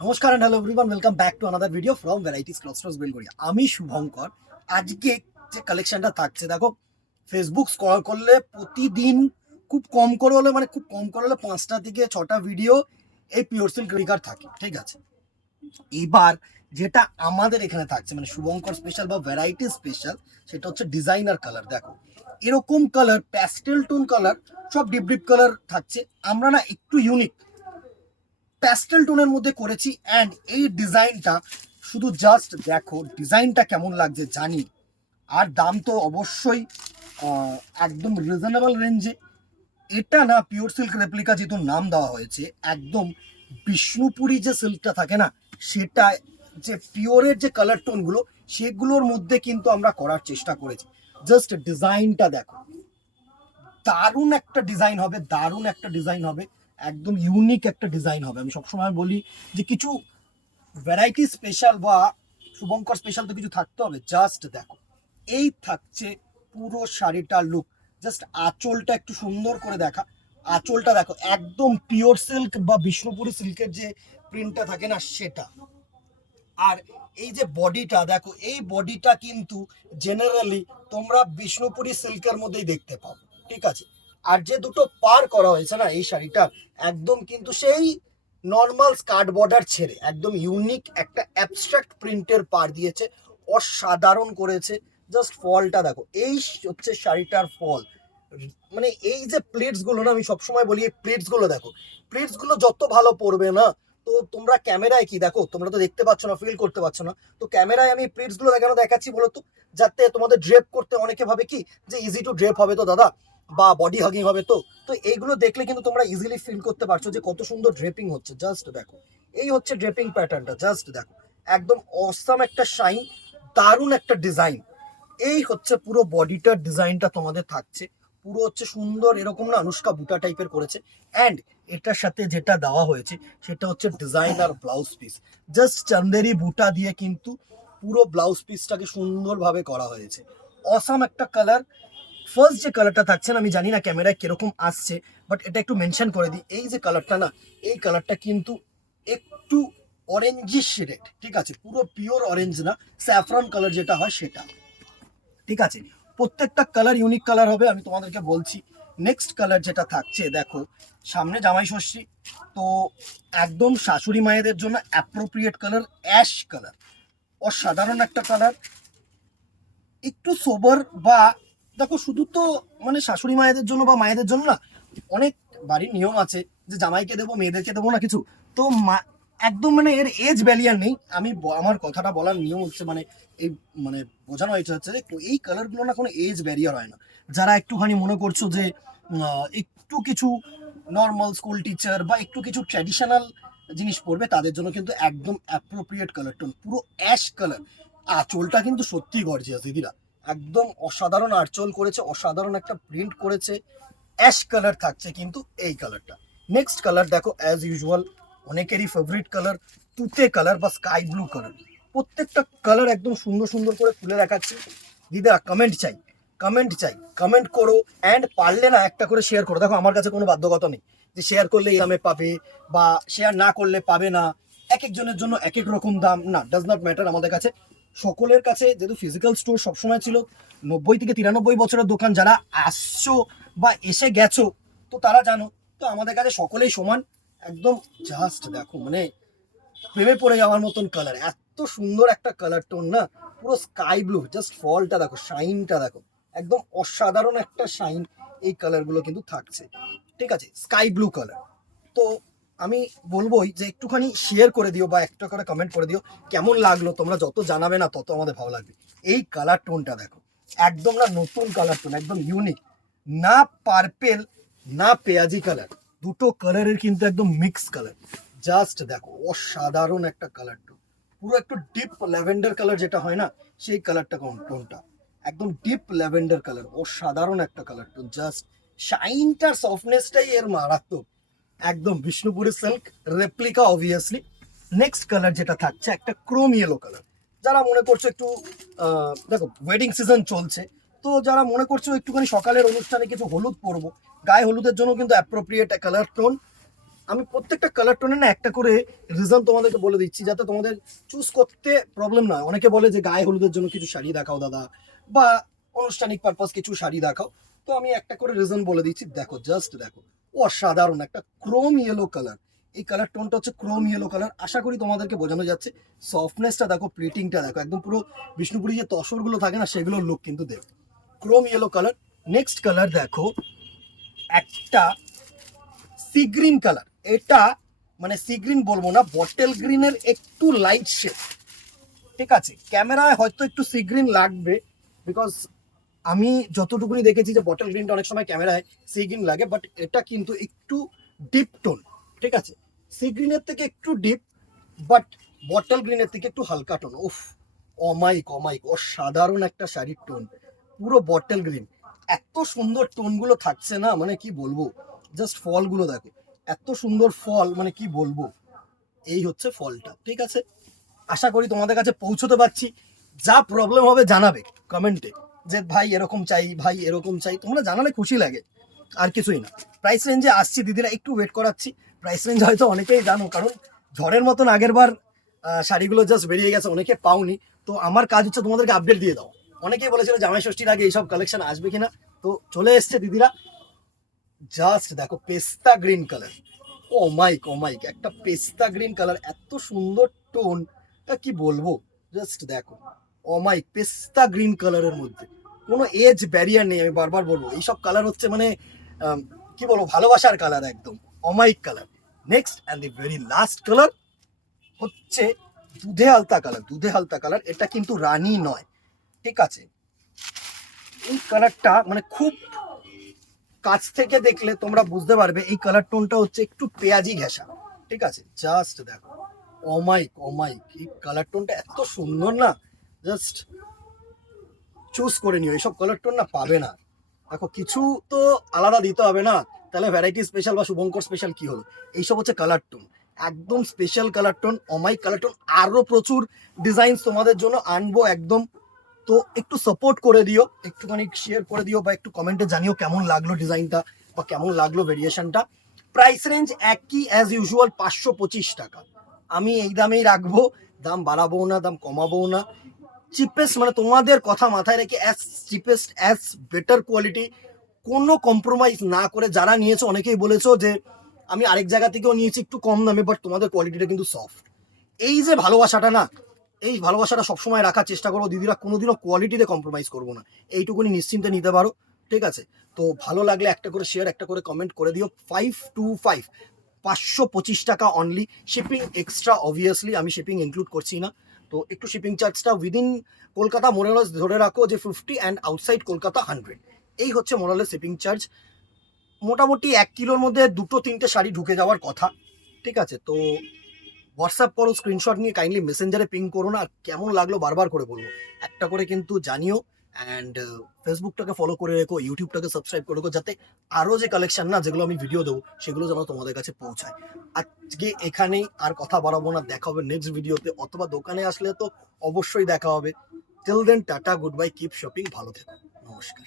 নমস্কার and hello everyone, welcome back to another video from varieties clothes Belgharia. আমি শুভঙ্কর। আজকে যে কালেকশনটা থাকছে দেখো, ফেসবুক স্ক্রল করলে প্রতিদিন খুব কম করে হলে খুব কম করে হলে 5টা থেকে 6টা ভিডিও এই পিওর সিল্ক রিগার থাকে, ঠিক আছে। এবার যেটা আমাদের এখানে থাকছে শুভঙ্কর স্পেশাল বা ভ্যারাইটি স্পেশাল, সেটা হচ্ছে ডিজাইনার কালার। দেখো এরকম কালার, প্যাস্টেল টোন কালার, সব ডিপ ডিপ কালার থাকছে। আমরা না একটু ইউনিক প্যাস্টেল টোনের মধ্যে করেছি। অ্যান্ড এই ডিজাইনটা শুধু জাস্ট দেখো ডিজাইনটা কেমন লাগছে জানি। আর দাম তো অবশ্যই একদম রিজনেবল রেঞ্জে। এটা না পিওর সিল্ক রেপ্লিকা যেহেতু নাম দেওয়া হয়েছে, একদম বিষ্ণুপুরি যে সিল্কটা থাকে না, সেটা যে পিওরের যে কালার টোনগুলো সেগুলোর মধ্যে কিন্তু আমরা করার চেষ্টা করেছি। জাস্ট ডিজাইনটা দেখো, দারুণ একটা ডিজাইন হবে, দারুণ একটা ডিজাইন হবে, একদম ইউনিক একটা ডিজাইন হবে। আমি সবসময় বলি যে কিছু ভ্যারাইটি স্পেশাল বা শুভঙ্কর স্পেশাল তো কিছু থাকতে হবে। জাস্ট দেখো, এই থাকছে পুরো শাড়িটার লুক। জাস্ট আঁচলটা একটু সুন্দর করে দেখা, আঁচলটা দেখো একদম পিওর সিল্ক বা বিষ্ণুপুরি সিল্কের যে প্রিন্টটা থাকে না সেটা। আর এই যে বডিটা দেখো, এই বডিটা কিন্তু জেনারেলি তোমরা বিষ্ণুপুরি সিল্কের মধ্যেই দেখতে পাবো, ঠিক আছে। আর যে দুটো পার করা হয়েছে না এই শাড়িটা, একদম কিন্তু সেই নর্মাল স্কার্ট বর্ডার ছেড়ে একদম ইউনিক একটা অ্যাবস্ট্রাক্ট প্রিন্টের পার দিয়েছে, অসাধারণ করেছে। জাস্ট ফলটা দেখো, এই হচ্ছে শাড়িটার ফল। এই যে প্লেটস গুলো না, আমি সবসময় বলি এই প্লেটস গুলো দেখো, প্লেটস গুলো যত ভালো পড়বে না, তো তোমরা ক্যামেরায় কি দেখো, তোমরা তো দেখতে পাচ্ছ না, ফিল করতে পারছো না। তো ক্যামেরায় আমি প্লেটস গুলো দেখানো দেখাচ্ছি বলতো, যাতে তোমাদের ড্রেপ করতে অনেকে ভাবে কি যে ইজি টু ড্রেপ হবে তো দাদা, বা বডি হাগিং হবে। তো তো এইগুলো দেখলে কিন্তু তোমরা ইজিলি ফিল করতে পারছো যে কত সুন্দর ড্রেপিং হচ্ছে। জাস্ট দেখো, এই হচ্ছে ড্রেপিং প্যাটার্নটা। জাস্ট দেখো, একদম অসাম একটা শাইন, দারুণ একটা ডিজাইন। এই হচ্ছে পুরো বডিটার ডিজাইনটা তোমাদের থাকছে। পুরো হচ্ছে সুন্দর এরকম না, অনুষ্কা বুটা টাইপের করেছে। অ্যান্ড এটার সাথে যেটা দেওয়া হয়েছে সেটা হচ্ছে designer blouse piece. Just Chanderi বুটা দিয়ে কিন্তু পুরো ব্লাউজ পিসটাকে সুন্দরভাবে করা হয়েছে। অসাম একটা কালার। ফার্স্ট যে কালারটা থাকছে না, আমি জানি না ক্যামেরায় কিরকম আসছে, বাট এটা একটু মেনশন করে দিই। এই যে কালারটা না, এই কালারটা কিন্তু একটু অরেঞ্জিশ শেডেড, ঠিক আছে। পুরো পিওর অরেঞ্জ না, স্যাফরন কালার যেটা হয় সেটা, ঠিক আছে। প্রত্যেকটা কালার ইউনিক কালার হবে, আমি তোমাদেরকে বলছি। নেক্সট কালার যেটা থাকছে দেখো, সামনে জামাই ষষ্ঠী, তো একদম শাশুড়ি মায়েদের জন্য অ্যাপ্রোপ্রিয়েট কালার, অ্যাশ কালার। অসাধারণ একটা কালার, একটু সোবার বা দেখো শুধু তো শাশুড়ি মায়েদের জন্য বা মায়েদের জন্য না, অনেক বাড়ির নিয়ম আছে যে জামাইকে দেবো মেয়েদেরকে দেবো না কিছু। তো একদম এর এজ ব্যারিয়ার নেই। আমি আমার কথাটা বলার নিয়ম হচ্ছে এই বোঝানো এটা হচ্ছে যে এই কালারগুলো না কোনো এজ ব্যারিয়ার হয় না। যারা একটুখানি মনে করছো যে একটু কিছু নর্মাল স্কুল টিচার বা একটু কিছু ট্র্যাডিশনাল জিনিস পরবে, তাদের জন্য কিন্তু একদম অ্যাপ্রোপ্রিয়েট কালার টোন, পুরো অ্যাশ কালার। আঁচলটা কিন্তু সত্যি গর্জিয়াস দিদিরা, একদম অসাধারণ আঁচল করেছে, অসাধারণ একটা প্রিন্ট করেছে। অ্যাশ কালার থাকছে কিন্তু এই কালারটা। নেক্সট কালার দেখো, অ্যাজ ইউজুয়াল অনেকেরই ফেভারিট কালার, তুতে কালার বা স্কাই ব্লু কালার। প্রত্যেকটা কালার একদম সুন্দর সুন্দর করে খুলে রাখাচ্ছি। দিদা কমেন্ট চাই, কমেন্ট চাই, কমেন্ট করো। অ্যান্ড পারলে না একটা করে শেয়ার করো। দেখো আমার কাছে কোনো বাধ্যকতা নেই যে শেয়ার করলে এই দামে পাবে বা শেয়ার না করলে পাবে না। এক একজনের জন্য এক এক রকম দাম, না, ডাজ নট ম্যাটার। আমাদের কাছে সকলের কাছে যেহেতু ফিজিক্যাল স্টোর সবসময় ছিল, 90 থেকে 93 বছরের দোকান, যারা আসছো বা এসে গেছো তো তারা জানো, তো আমাদের কাছে সকলেই সমান। একদম জাস্ট দেখো, প্রেমে পড়ে যাওয়ার মতন কালার, এত সুন্দর একটা কালার টোন না, পুরো স্কাই ব্লু। জাস্ট ফলটা দেখো, শাইনটা দেখো, একদম অসাধারণ একটা শাইন এই কালারগুলো কিন্তু থাকছে, ঠিক আছে। Sky blue colour. তো আমি বলবোই যে একটুখানি শেয়ার করে দিও বা একটা করে কমেন্ট করে দিও কেমন লাগলো। তোমরা যত জানাবে না তত আমাদের ভালো লাগবে। এই কালার টোনটা দেখো, একদম না নতুন কালার টোন, একদম ইউনিক, না পার্পেল না পেঁয়াজি কালার, দুটো কালারের কিন্তু একদম মিক্স কালার। জাস্ট দেখো, অসাধারণ একটা কালার টোন, পুরো একটু ডিপ ল্যাভেন্ডার কালার যেটা হয় না, সেই কালারটা টোনটা একদম ডিপ ল্যাভেন্ডার কালার, অসাধারণ একটা কালার টোন। জাস্ট শাইনটার সফটনেসটাই এর মারাত্মক, একদম Bishnupuri silk replica obviously. Next colour যেটা থাকছে একটা ক্রোম ইয়েলো কালার। যারা মনে করছো একটু দেখো ওয়েডিং সিজন চলছে, তো যারা মনে করছো একটুখানি সকালের অনুষ্ঠানে কিছু হলুদ পরবো, গায়ে হলুদের জন্য কিন্তু অ্যাপ্রোপ্রিয়েট কালার টোন। আমি প্রত্যেকটা কালার টোনে না একটা করে রিজন তোমাদেরকে বলে দিচ্ছি, যাতে তোমাদের চুজ করতে প্রবলেম না হয়। অনেকে বলে যে গায়ে হলুদের জন্য কিছু শাড়ি দেখাও দাদা, বা আনুষ্ঠানিক পারপাস কিছু শাড়ি দেখাও। তো আমি একটা করে রিজন বলে দিচ্ছি। দেখো, জাস্ট দেখো, অসাধারণ একটা ক্রোম ইয়েলো কালার। এই কালার টোনটা হচ্ছে ক্রোম ইয়েলো কালার। আশা করি তোমাদেরকে বোঝানো যাচ্ছে। সফটনেসটা দেখো, প্লিটিংটা দেখো, একদম পুরো বিষ্ণুপুরি যে তসরগুলো থাকে না, সেগুলোর লুক কিন্তু দেখো। Chrome yellow colour. Next colour দেখো, একটা সি গ্রিন কালার। এটা মানে সি গ্রিন বলবো না, বটেল গ্রিনের একটু লাইট শেড। ঠিক আছে, ক্যামেরায় হয়তো একটু সি গ্রিন লাগবে, বিকজ আমি যতটুকুনি দেখেছি যে বটল গ্রিনটা অনেক সময় ক্যামেরায় সি গ্রিন লাগে, বাট এটা কিন্তু একটু ডিপ টোন। ঠিক আছে, সি গ্রিনের থেকে একটু ডিপ, বাট বটল গ্রিনের থেকে একটু হালকা টোন। উফ, অমাইক অমাইক, অসাধারণ একটা শাড়ির টোন, পুরো বটল গ্রিন। এত সুন্দর টোনগুলো থাকছে না, মানে কি বলবো। জাস্ট ফলগুলো দেখো, এত সুন্দর ফল, মানে কি বলবো। এই হচ্ছে ফলটা। ঠিক আছে, আশা করি তোমাদের কাছে পৌঁছতে পারছি। যা প্রবলেম হবে জানাবে কমেন্টে, যে ভাই এরকম চাই, ভাই এরকম চাই। তোমরা জানালে খুশি লাগে, আর কিছুই না। প্রাইস রেঞ্জে আসছি দিদিরা, একটু ওয়েট করাচ্ছি। প্রাইস রেঞ্জ হয়তো অনেকেই জানো, কারণ ঝড়ের মতন আগের বার শাড়িগুলো জাস্ট বেরিয়ে গেছে, অনেকে পাওনি। তো আমার কাজ হচ্ছে তোমাদেরকে আপডেট দিয়ে দাও। অনেকেই বলেছিল জামাই ষষ্ঠীর আগে এইসব কালেকশন আসবে কিনা, তো চলে এসছে দিদিরা। জাস্ট দেখো, পেস্তা গ্রিন কালার। ও মাইক ও মাইক, একটা পেস্তা গ্রিন কালার, এত সুন্দর টোন, কি বলবো। জাস্ট দেখো, ও মাইক, পেস্তা গ্রিন কালারের মধ্যে কোনো এজ ব্যারিয়ার নেই। আমি বারবার বলবো, এইসব কালার হচ্ছে মানে কি বলবো, ভালোবাসার কালার, একদম অমাইক colour. Next and the very last colour হচ্ছে দুধে আলতা কালার। দুধে আলতা কালার, এটা কিন্তু রানী নয়। ঠিক আছে, এই কালারটা মানে খুব কাছ থেকে দেখলে তোমরা বুঝতে পারবে এই কালার টোনটা হচ্ছে একটু পেঁয়াজি ঘেঁষা। ঠিক আছে, জাস্ট দেখো, অমাইক অমাইক, এই কালার টোনটা এত সুন্দর না, জাস্ট চুজ করে নিও। এইসব কালার টোন না পাবে না। দেখো, কিছু তো আলাদা দিতে হবে না, তাহলে ভ্যারাইটি স্পেশাল বা শুভঙ্কর স্পেশাল কি হলো। এইসব হচ্ছে কালার টোন, একদম স্পেশাল কালার টোন, অমাইক কালার টোন। আরো প্রচুর ডিজাইন তোমাদের জন্য আনবো একদম। তো একটু সাপোর্ট করে দিও, একটুখানি শেয়ার করে দিও, বা একটু কমেন্টে জানিও কেমন লাগলো ডিজাইনটা, বা কেমন লাগলো ভেরিয়েশনটা। প্রাইস রেঞ্জ একই অ্যাজ ইউজুয়াল, 525 টাকা। আমি এই দামেই রাখবো, দাম বাড়াবো না, দাম কমাবো না। চিপেস্ট মানে তোমাদের কথা মাথায় রেখে as cheapest as better quality, কোনো কম্প্রোমাইজ না করে। যারা নিয়েছো অনেকেই বলেছো যে আমি আরেক জায়গা থেকেও নিয়েছি একটু কম দামে, বাট তোমাদের কোয়ালিটিটা কিন্তু সফট। এই যে ভালোবাসাটা না, এই ভালোবাসাটা সবসময় রাখার চেষ্টা করবো দিদিরা, কোনোদিনও কোয়ালিটিতে কম্প্রোমাইজ করবো না, এইটুকুনি নিশ্চিন্তে নিতে পারো। ঠিক আছে, তো ভালো লাগলে একটা করে শেয়ার, একটা করে কমেন্ট করে দিও। 525, 525 টাকা অনলি। শিপিং এক্সট্রা, অবভিয়াসলি আমি শিপিং ইনক্লুড করছি না। তো একটু শিপিং চার্জটা উইদিন কলকাতা মোরালস ধরে রাখো যে 50, অ্যান্ড আউটসাইড কলকাতা 100। এই হচ্ছে মোরালের শিপিং চার্জ। মোটামুটি 1 কিলোর মধ্যে 2-3টে শাড়ি ঢুকে যাওয়ার কথা। ঠিক আছে, তো হোয়াটসঅ্যাপ করো, স্ক্রিনশট নিয়ে কাইন্ডলি মেসেঞ্জারে পিং করো না। আর কেমন লাগলো বারবার করে বলবো, একটা করে কিন্তু জানিও। অ্যান্ড ফেসবুকটাকে ফলো করে রেখো, ইউটিউবটাকে সাবস্ক্রাইব করে রেখো, যাতে আরও যে কালেকশন না, যেগুলো আমি ভিডিও দেবো, সেগুলো যেন তোমাদের কাছে পৌঁছায়। আজকে এখানেই, আর কথা বাড়াবো না। দেখা হবে নেক্সট ভিডিওতে, অথবা দোকানে আসলে তো অবশ্যই দেখা হবে। টিল দেন, টাটা, গুড বাই, কিপ শপিং, ভালো থেকো, নমস্কার।